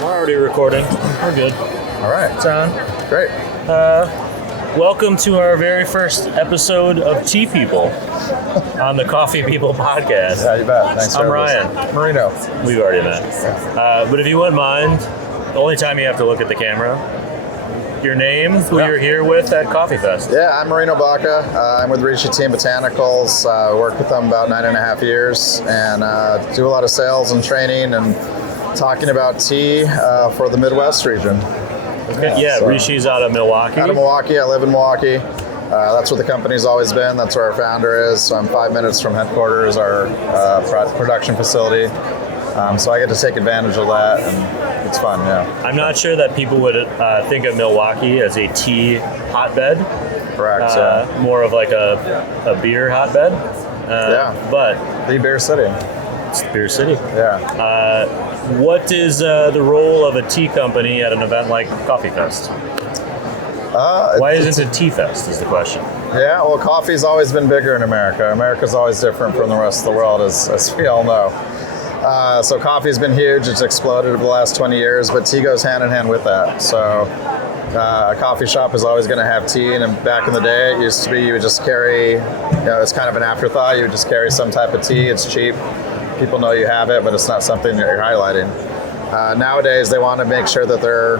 We're already recording. We're good. All right. It's on. Great. Welcome to our very first episode of Tea People on the Coffee People podcast. Yeah, you bet. Thanks. I'm Ryan. Marino. We've already met. But if you wouldn't mind, the only time you have to look at the camera, your name, who you're here with at CoffeeFest. Yeah, I'm Marino Baca. I'm with Rishi Team Botanicals. Worked with them about 9.5 years and do a lot of sales and training and talking about tea for the Midwest region. Yeah, so, Rishi's out of Milwaukee. Out of Milwaukee. I live in Milwaukee. That's where the company's always been. That's where our founder is. So I'm 5 minutes from headquarters, our production facility. So I get to take advantage of that, and it's fun, yeah. I'm not sure that people would think of Milwaukee as a tea hotbed. Correct, more of like a beer hotbed. But the beer city. It's the beer city. Yeah. What is the role of a tea company at an event like CoffeeFest? Why isn't it Tea Fest is the question. Yeah, well, coffee's always been bigger in America. America's always different from the rest of the world, as we all know. So coffee's been huge. It's exploded over the last 20 years, but tea goes hand in hand with that. So a coffee shop is always going to have tea, and back in the day, it used to be you would just carry, it's kind of an afterthought. You would just carry some type of tea. It's cheap. People know you have it, but it's not something that you're highlighting. Nowadays, they want to make sure that they're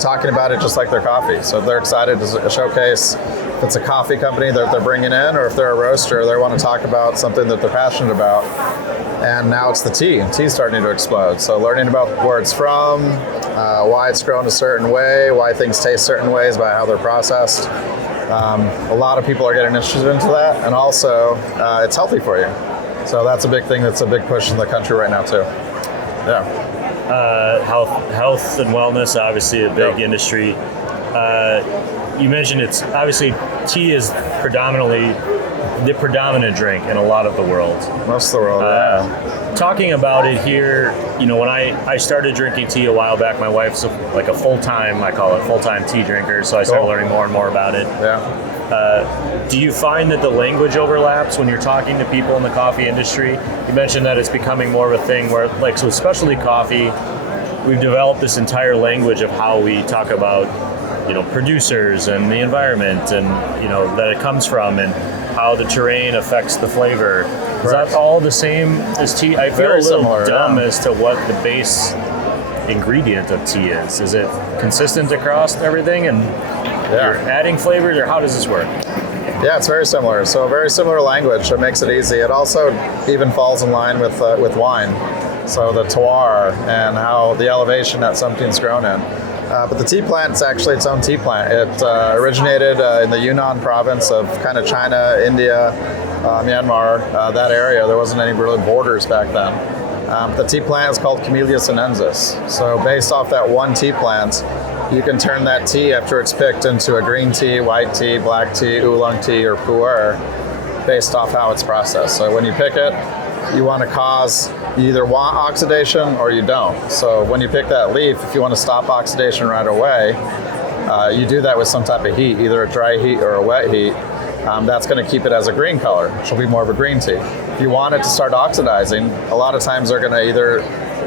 talking about it just like their coffee. So if they're excited to showcase if it's a coffee company that they're bringing in, or if they're a roaster, they want to talk about something that they're passionate about. And now it's the tea. Tea's starting to explode. So learning about where it's from, why it's grown a certain way, why things taste certain ways by how they're processed. A lot of people are getting interested into that, and also it's healthy for you. So that's a big thing. That's a big push in the country right now too. Yeah. Health and wellness, obviously a big industry. You mentioned it's obviously tea is predominantly the predominant drink in a lot of the world. Most of the world, yeah. Talking about it here, when I started drinking tea a while back, my wife's like a full-time tea drinker, so I started learning more and more about it. Yeah. Do you find that the language overlaps when you're talking to people in the coffee industry? You mentioned that it's becoming more of a thing where, so especially coffee, we've developed this entire language of how we talk about, producers and the environment and, that it comes from and how the terrain affects the flavor. Is that all the same as tea? I feel a little dumb as to what the base ingredient of tea is. Is it consistent across everything and you're adding flavors, or how does this work? Yeah, it's very similar. So very similar language, so it makes it easy. It also even falls in line with wine. So the terroir and how the elevation that something's grown in. But the tea plant is actually its own tea plant. It originated in the Yunnan province of kind of China, India, Myanmar, that area. There wasn't any really borders back then. The tea plant is called Camellia sinensis. So based off that one tea plant, you can turn that tea after it's picked into a green tea, white tea, black tea, oolong tea, or pu'er based off how it's processed. So when you pick it, you want to cause, you either want oxidation or you don't. So when you pick that leaf, if you want to stop oxidation right away, you do that with some type of heat, either a dry heat or a wet heat. That's going to keep it as a green color, which will be more of a green tea. If you want it to start oxidizing, a lot of times they're going to either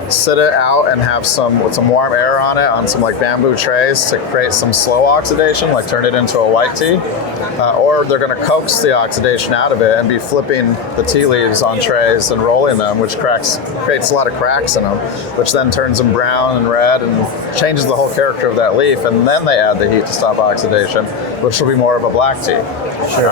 sit it out and have some warm air on it on some like bamboo trays to create some slow oxidation, like turn it into a white tea, or they're going to coax the oxidation out of it and be flipping the tea leaves on trays and rolling them, which creates a lot of cracks in them, which then turns them brown and red and changes the whole character of that leaf, and then they add the heat to stop oxidation, which will be more of a black tea. Sure.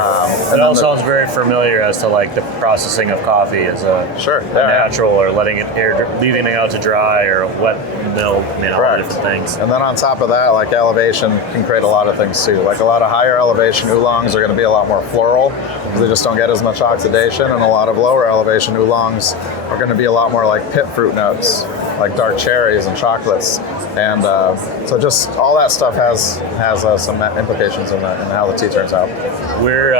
It all sounds very familiar as to like the processing of coffee as a natural, or leaving it out to dry, or a wet mill, all the different things. And then on top of that, like elevation can create a lot of things too. Like a lot of higher elevation oolongs are going to be a lot more floral because they just don't get as much oxidation, and a lot of lower elevation oolongs are going to be a lot more like pit fruit notes, like dark cherries and chocolates. And so just all that stuff has some implications in how the tea turns out. We're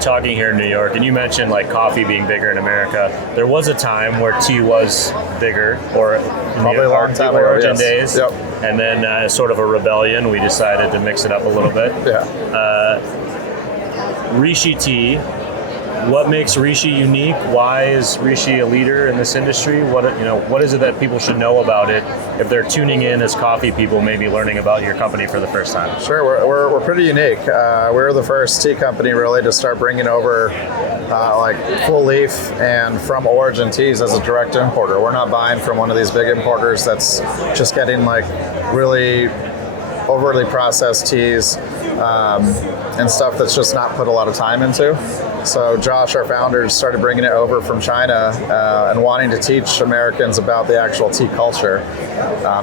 talking here in New York, and you mentioned like coffee being bigger in America. There was a time where tea was bigger, or in probably a long time ago, origin days. Yep. And then as sort of a rebellion, we decided to mix it up a little bit. Yeah. Rishi tea what makes Rishi unique? Why is Rishi a leader in this industry? What is it that people should know about it if they're tuning in as coffee people, maybe learning about your company for the first time? Sure, we're pretty unique. We're the first tea company really to start bringing over like full leaf and from origin teas as a direct importer. We're not buying from one of these big importers that's just getting like really overly processed teas and stuff that's just not put a lot of time into. So Josh, our founder, started bringing it over from China and wanting to teach Americans about the actual tea culture,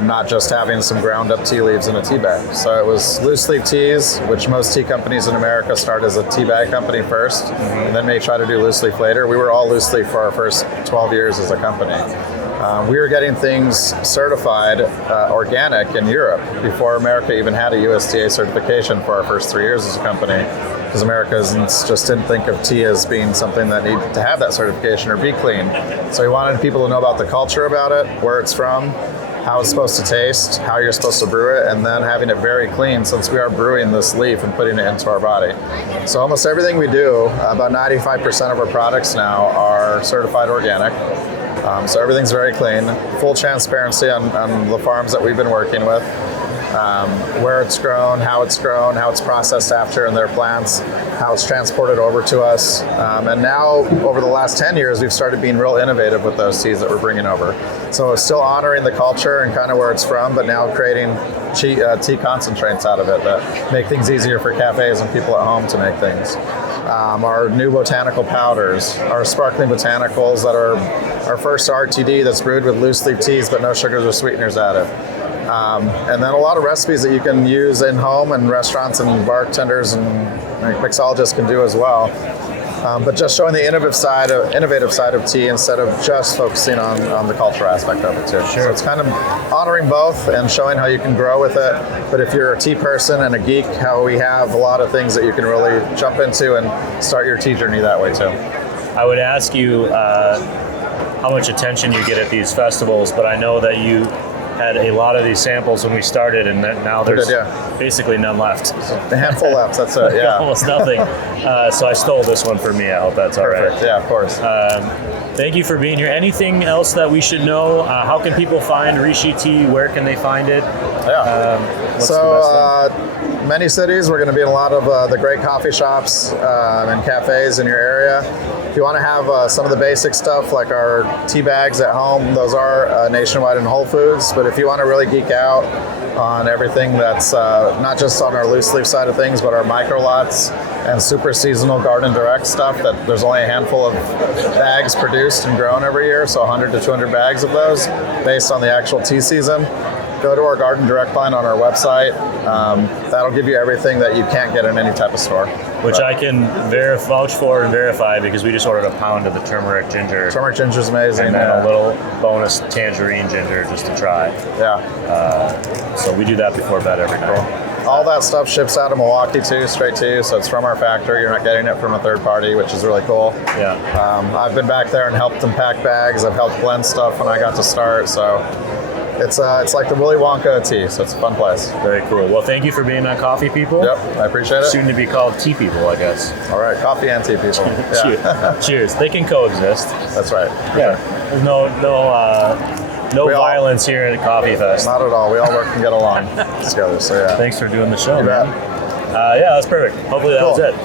not just having some ground up tea leaves in a tea bag. So it was loose leaf teas, which most tea companies in America start as a tea bag company first, and then may try to do loose leaf later. We were all loose leaf for our first 12 years as a company. We were getting things certified organic in Europe before America even had a USDA certification for our first 3 years as a company, because Americans just didn't think of tea as being something that needed to have that certification or be clean. So we wanted people to know about the culture about it, where it's from, how it's supposed to taste, how you're supposed to brew it, and then having it very clean since we are brewing this leaf and putting it into our body. So almost everything we do, about 95% of our products now are certified organic. So everything's very clean, full transparency on the farms that we've been working with, where it's grown, how it's processed after in their plants, how it's transported over to us. And now, over the last 10 years, we've started being real innovative with those teas that we're bringing over. So still honoring the culture and kind of where it's from, but now creating tea concentrates out of it that make things easier for cafes and people at home to make things. Our new botanical powders, our sparkling botanicals that are our first RTD that's brewed with loose leaf teas but no sugars or sweeteners added. And then a lot of recipes that you can use in home and restaurants and bartenders and mixologists can do as well. But just showing the innovative side of tea instead of just focusing on the cultural aspect of it too. Sure. So it's kind of honoring both and showing how you can grow with it. But if you're a tea person and a geek, how we have a lot of things that you can really jump into and start your tea journey that way too. I would ask you how much attention you get at these festivals, but I know that you had a lot of these samples when we started, and now there's basically none left. A handful left, that's it, yeah. Almost nothing. So I stole this one for me. I hope that's all right. Perfect, yeah, of course. Thank you for being here. Anything else that we should know? How can people find Rishi Tea? Where can they find it? Yeah. So many cities, we're going to be in a lot of the great coffee shops and cafes in your area. If you want to have some of the basic stuff like our tea bags at home, those are nationwide in Whole Foods. But if you want to really geek out on everything that's not just on our loose leaf side of things, but our micro lots and super seasonal garden direct stuff, that there's only a handful of bags produced and grown every year, so 100 to 200 bags of those based on the actual tea season. Go to our garden direct line on our website. That'll give you everything that you can't get in any type of store. Which I can vouch for and verify because we just ordered a pound of the turmeric ginger. Turmeric ginger is amazing. And then a little bonus tangerine ginger just to try. Yeah. So we do that before bed every night. All that stuff ships out of Milwaukee too, straight to you. So it's from our factory. You're not getting it from a third party, which is really cool. Yeah. I've been back there and helped them pack bags. I've helped blend stuff when I got to start. So it's like the Willy Wonka of tea, so it's a fun place. Very cool. Well, thank you for being on Coffee People. Yep, I appreciate it. Soon to be called Tea People, I guess. All right, coffee and tea people. Yeah. Cheers. They can coexist. That's right. Yeah. There's no violence here at CoffeeFest. Not at all. We all work and get along together. So yeah. Thanks for doing the show, You man. bet. Yeah, that's perfect. Hopefully that was it.